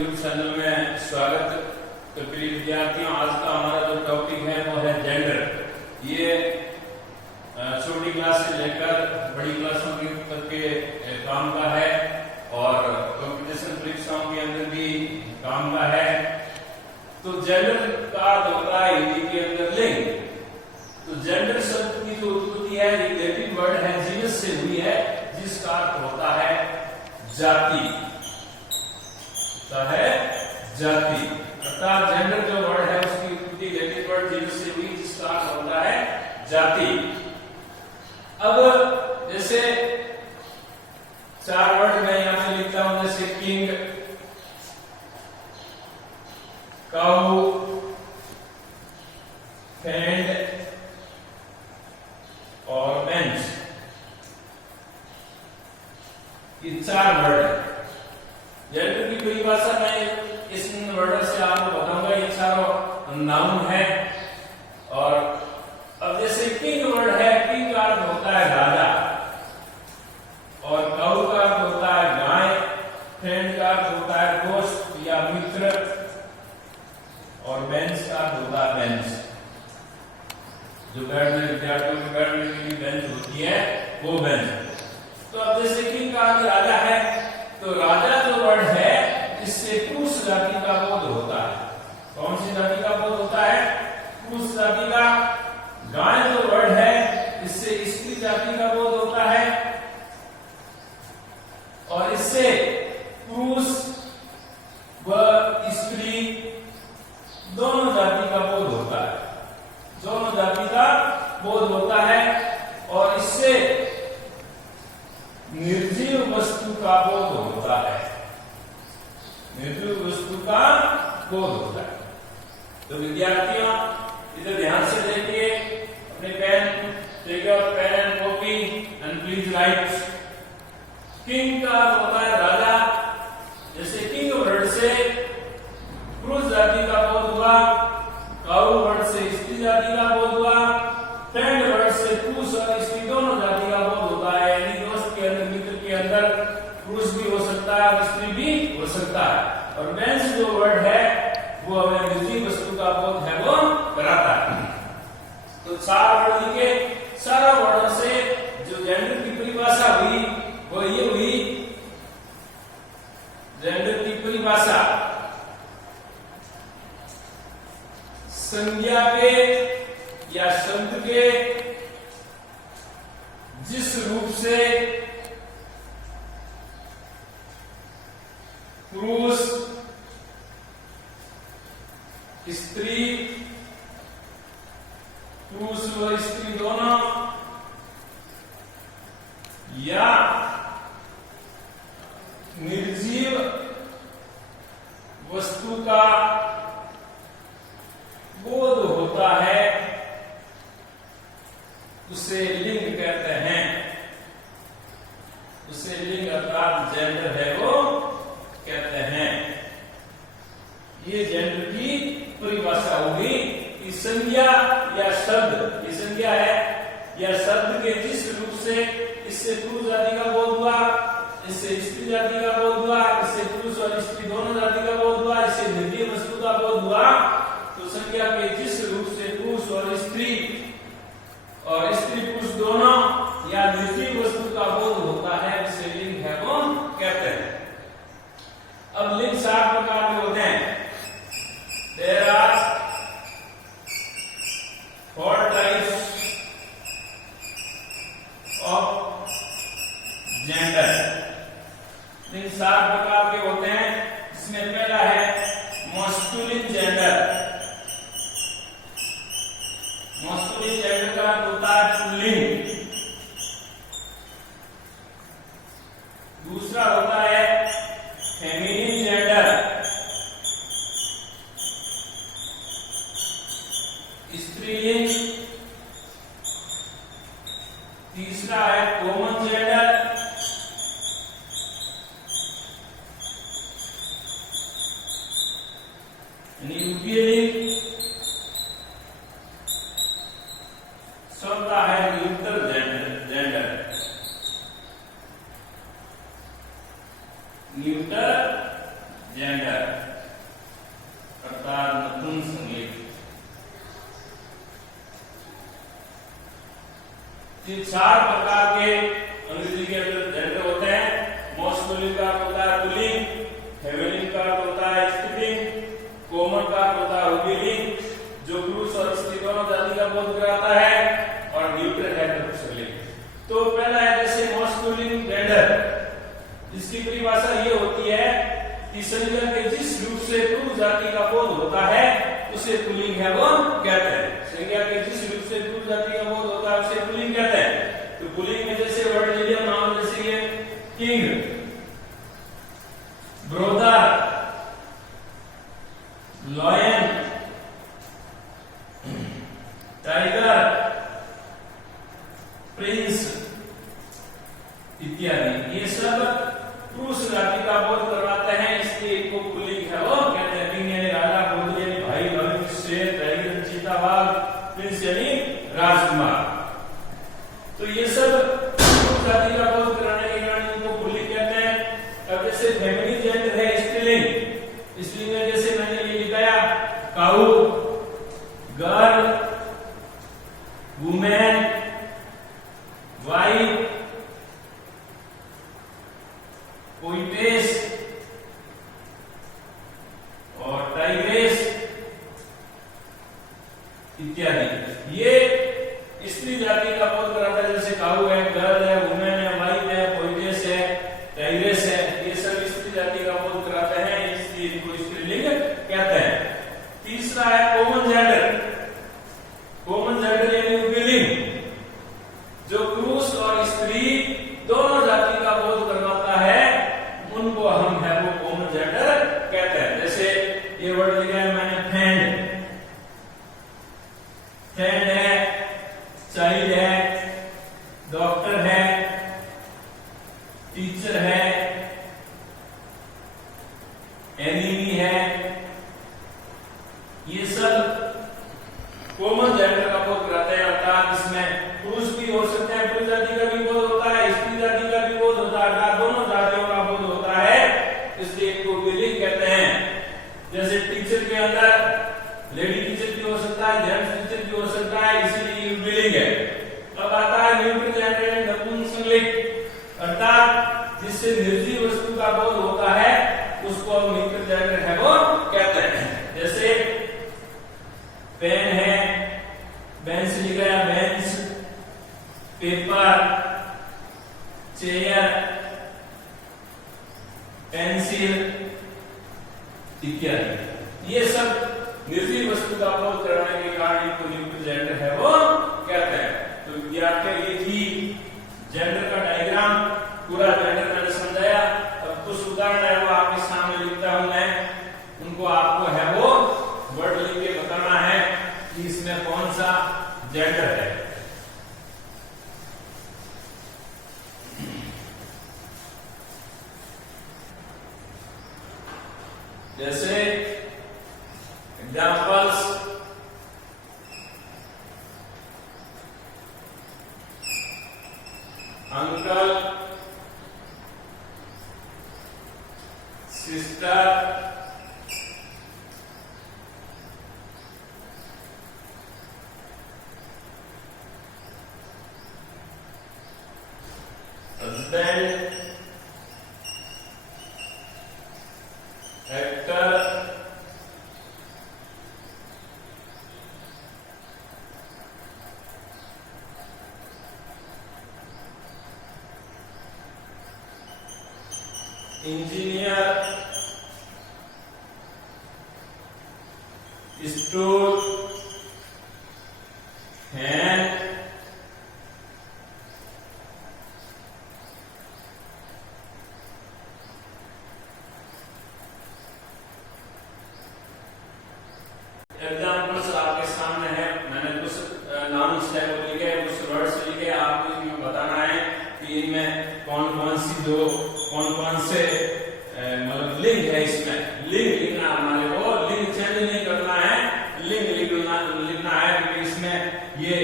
Channel में स्वागत। तो प्रिय विद्यार्थियों, आज का हमारा जो टॉपिक है वो है जेंडर। ये छोटी क्लास से लेकर बड़ी क्लासों तक के काम का है और कंपटीशन परीक्षाओं के अंदर भी काम का है। तो जेंडर का अर्थ होता है हिंदी के अंदर लिंग। तो जेंडर शब्द की जो उत्पत्ति है रिलेटिव वर्ड है जीनस से हुई है, जिसका अर्थ होता है जाति। जाति अर्थात जेंडर जो वर्ड है उसकी उत्पत्ति रिलेटिव वर्ड जीनस से हुई, जिसका अर्थ होता है जाति। अब जैसे चार वर्ड मैं यहां पे लिखता हूं, जैसे किंग, काऊ, हैंड और बेंच। ये चार वर्ड है। जेंडर की परिभाषा मैं इस वर्ड से आपको बताऊंगा। ये चारों नाउन है। और अब जैसे किंग वर्ड है, किंग का अर्थ होता है राजा, और काऊ का अर्थ होता है गाय, फ्रेंड का अर्थ होता है दोस्त या मित्र, और बेंच का अर्थ होता है बेंच। जो बैठने विद्यार्थियों के बैठने के लिए बेंच होती है वो बेंच। तो अब जैसे किंग का अर्थ राजा है, तो राजा जो वर्ड है इससे पुरुष जाति का बोध होता है। कौन सी जाति का बोध होता है? पुरुष जाति का। गाय जो वर्ड है इससे स्त्री जाति का बोध होता है, और इससे पुरुष व स्त्री दोनों जाति का बोध होता है। दोनों जाति का बोध होता है, और इससे निर्जीव वस्तु का बोध होता है। निर्जीव वस्तु का बोध होता है। तो विद्यार्थियों इधर ध्यान से देखिए, अपने pen take out pen and copy and please write. King का होता है राजा। जैसे किंग वर्ड से पुरुष जाति का बोध हुआ, काऊ वर्ड से स्त्री जाति का बोध हुआ, फ्रेंड वर्ड से पुरुष और स्त्री दोनों जाति का बोध होता है। यानी दोस्त के अंदर, मित्र के अंदर पुरुष भी हो सकता है और स्त्री भी हो सकता है। और बेंच जो वर्ड है वो हमें निर्जीव वस्तु का बोध है वो कराता है। तो चार वर्ड लिखे, सारा वर्डों से जो जेंडर की परिभाषा हुई वो ये हुई। जेंडर की परिभाषा संज्ञा के या शब्द के जिस रूप से पुरुष, स्त्री, पुरुष व स्त्री दोनों, या निर्जीव वस्तु का बोध होता है, उसे लिंग कहते हैं। उसे लिंग अर्थात जेंडर है वो कहते हैं। ये जेंडर की परिभाषा होगी कि संज्ञा या शब्द, ये संज्ञा है या शब्द के जिस रूप से इससे पुरुष जाति का बोध हुआ, इससे स्त्री जाति का बोध हुआ, इससे पुरुष और स्त्री दोनों जाति का बोध हुआ, इससे निर्जीव वस्तु का बोध हुआ, तो संज्ञा के जिस रूप से पुरुष और स्त्री पुरुष दोनों या निर्जीव वस्तु का बोध होता है, उसे लिंग है वो कहते हैं। अब लिंग चार प्रकार के होते हैं। There are 4 types of gender. लिंग चार प्रकार के होते हैं, जिसमें पहला है मस्कुलिन जेंडर। मस्कुलिन जेंडर का होता है पुल्लिंग। दूसरा होता है फेमिनिन जेंडर। स्त्रीलिंग। तीसरा है कॉमन जेंडर। न्यूक्लियर। चौथा है न्यूट्रल जेंडर। Neutral gender. ये 4 प्रकार के अंग्रेजी के अंदर जेंडर होते हैं। मस्कुलिन का होता है पुलिंग, फेमिनिन का होता है स्पीकिंग, कॉमन का होता है उबीलिंग, जो पुरुष और स्त्री दोनों जाति का बोध कराता है, और न्यूट्रल है स्त्रीलिंग। तो पहला है जैसे मस्कुलिन जेंडर, इसकी परिभाषा ये होती है कि संज्ञा के जिस रूप से पुरुष जाति का बोध होता है उसे पुल्लिंग है वो कहते हैं। संज्ञा के जिस रूप से पुरुष जाति का बोध होता है उसे पुल्लिंग कहते हैं। तो पुल्लिंग में जैसे वर्ड ले लिया, नाम जैसे ये king, brother, lion, tiger, Prince इत्यादि, ये सब पुरुष जाति का बोध करवाते हैं, इसलिए इनको पुल्लिंग है वो कहते हैं। किंग यानी राजा, ब्रोदर यानी भाई, लॉयन शेर, टाइगर चीता बाघ, प्रिंस यानी राजकुमार। तो ये सब पुरुष जाति का बोध कराने के कारण इनको पुल्लिंग कहते हैं। अब जैसे फेमिनिन जेंडर है स्त्रीलिंग, स्त्रीलिंग में जैसे मैंने ये लिखाया काऊ, गर्ल, वुमेन, वाइफ, पोइटेस और टाइग्रेस इत्यादि। ये स्त्री जाति का बोध कराता है, जैसे काऊ है, गर्ल है, वुमेन है, वाइफ है, पोइटेस है, टाइग्रेस है, ये सब स्त्री जाति का बोध कराते हैं, इसलिए इनको स्त्रीलिंग कहते हैं। तीसरा है कॉमन जेंडर। कॉमन जेंडर यानी उबीलिंग, जो पुरुष और स्त्री दोनों जाति का बोध करवाता है, उनको हम है वो कॉमन जेंडर कहते हैं। जैसे ये वर्ड लिखा है मैंने फ्रेंड, फ्रेंड है, चाइल्ड है, डॉक्टर है, टीचर है, एनिमी है, ये सब कॉमन जेंडर का बोध कराते हैं। अर्थात इसमें पुरुष भी हो सकते हैं, पुरुष जाति का भी बोध होता है, स्त्री जाति का भी बोध होता है, अर्थात दोनों जातियों का बोध होता है, इसलिए इनको उबीलिंग कहते हैं। जैसे टीचर के अंदर लेडी टीचर भी हो सकता है, जेंट्स टीचर भी हो सकता है, इसीलिए उबीलिंग है। अब आता है न्यूट्रल जेंडर एंड नपुंसकलिंग, अर्थात जिससे निर्जीव वस्तु का बोध होता है उसको हम न्यूट्रल जेंडर है वो कहते हैं। जैसे पेन है, बेंच लिखा है बेंच, पेपर, चेयर, पेंसिल इत्यादि, ये सब निर्जीव वस्तु का बोध कराने के कारण इनको न्यूट्रल जेंडर है वो कहते हैं। तो विद्यार्थियों ये थी जेंडर का डायग्राम, पूरा जेंडर मैंने समझाया। अब कुछ उदाहरण है वो आपके सामने लिखता हूं मैं, उनको आपको है वो वर्ड लिख के बताना है कि इसमें कौन सा जेंडर है। जैसे examples, uncle, sister, husband, actor, engineer, stool, hand, examples आपके सामने है। मैंने कुछ नाउन्स है वो लिखे, कुछ वर्ड्स लिखे, आपको इसमें बताना है कि इनमें कौन कौन सी दो कौन कौन से मतलब लिंग है। इसमें लिंग लिखना, हमारे को लिंग चेंज नहीं करना है, लिंग लिखना है, क्योंकि इसमें ये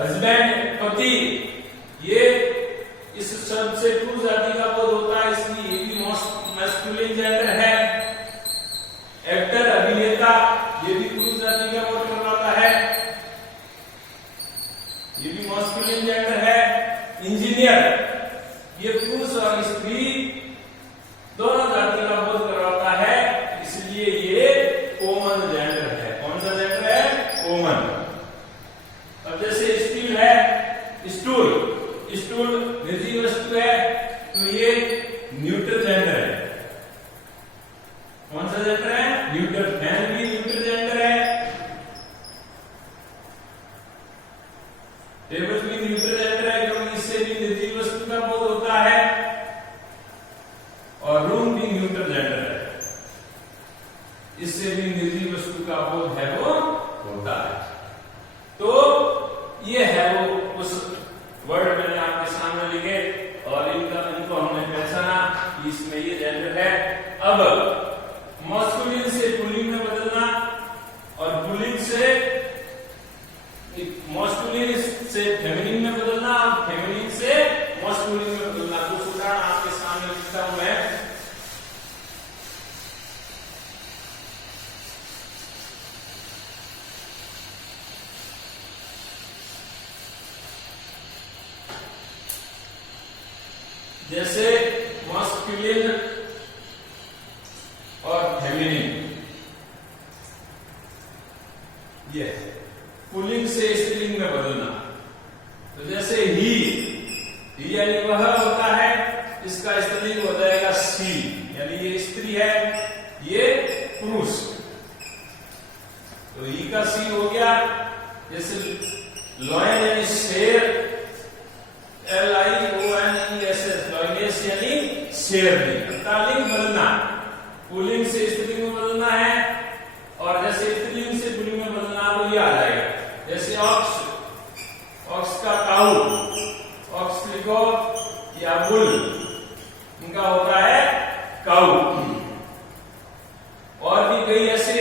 हस्बैंड पति, ये इस शब्द से पुरुष जाति का बोध होता है, इसलिए ये भी मैस्कुलिन जेंडर है। एक्टर अभिनेता, ये भी पुरुष जाति का बोध करवाता है, ये भी मैस्कुलिन जेंडर है। इंजीनियर, ये पुरुष और स्त्री दोनों जाति का बोध करवाता है, इसलिए ये कॉमन जेंडर है। कौन सा जेंडर है? कॉमन। अब जैसे स्टील है, स्टूल, स्टूल निर्जीव वस्तु है, तो ये न्यूट्रल जेंडर है। कौन सा जेंडर है? न्यूट्रल। फैन भी न्यूट्रल जेंडर है, टेबल भी न्यूट्रल जेंडर है, क्योंकि इससे भी निर्जीव वस्तु का बोध होता है। और रूम भी न्यूट्रल जेंडर है, इससे भी निर्जीव वस्तु का बोध है वो होता है। तो ये है वो उस वर्ड मैंने आपके सामने लिखे और इनको हमने पहचाना कि इसमें ये जेंडर है। अब मस्कुलिन से पुल्लिंग में बदलना और पुल्लिंग से मस्कुलिन से फेमिनिन में बदलना और फेमिनिन से मस्कुलिन में बदलना। कुछ उदाहरण आपके सामने लिखता हूं मैं। जैसे मस्कुलिन और फेमिनिन, ये पुल्लिंग से स्त्रीलिंग में बदलना। तो जैसे ही यानी वह होता है, इसका स्त्रीलिंग हो जाएगा सी, यानी ये स्त्री है, ये पुरुष। तो ई का सी हो गया। जैसे लॉयन यानी शेर, LIONESS, लॉयनेस यानी शेरनी। लिंग बदलना, पुल्लिंग से स्त्रीलिंग में बदलना है, और जैसे स्त्रीलिंग से पुल्लिंग में बदलना तो ये आ जाएगा। जैसे ऑक्स, ऑक्स का काऊ, ऑक्स लिखो, या बुल, इनका होता है काऊ। और भी कई ऐसे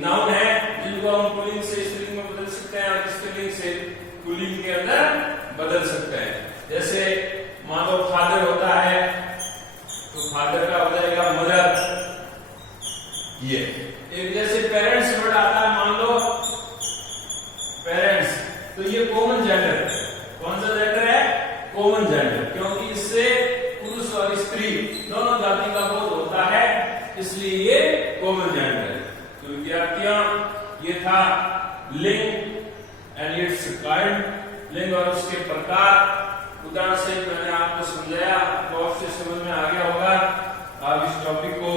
नाउन हैं जिनको हम पुल्लिंग से स्त्रीलिंग में बदल सकते हैं और स्त्रीलिंग से पुल्लिंग के अंदर बदल सकते हैं। जैसे मान लो फादर होता है, तो फादर का हो जाएगा मदर। ये एक जैसे पेरेंट्स वर्ड आता है, मान लो पेरेंट्स, तो ये कॉमन जेंडर है। कौन सा जेंडर है? कॉमन जेंडर, क्योंकि इससे पुरुष और स्त्री दोनों जाति का बोध होता है, इसलिए ये कॉमन जेंडर है। तो विद्यार्थियों, ये था लिंग एंड इट्स काइंड, लिंग और उसके प्रकार। उदाहरण से मैंने आपको समझाया, तो आपसे समझ में आ गया होगा। आप इस टॉपिक को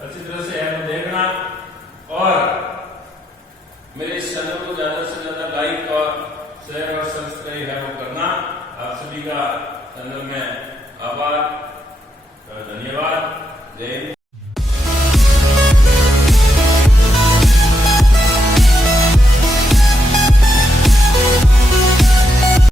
अच्छी तरह से देखना और मेरे इस चैनल को ज्यादा से ज्यादा लाइक और शेयर और सब्सक्राइब है वो करना। आप सभी का चैनल में आभार, धन्यवाद। जय हिंद।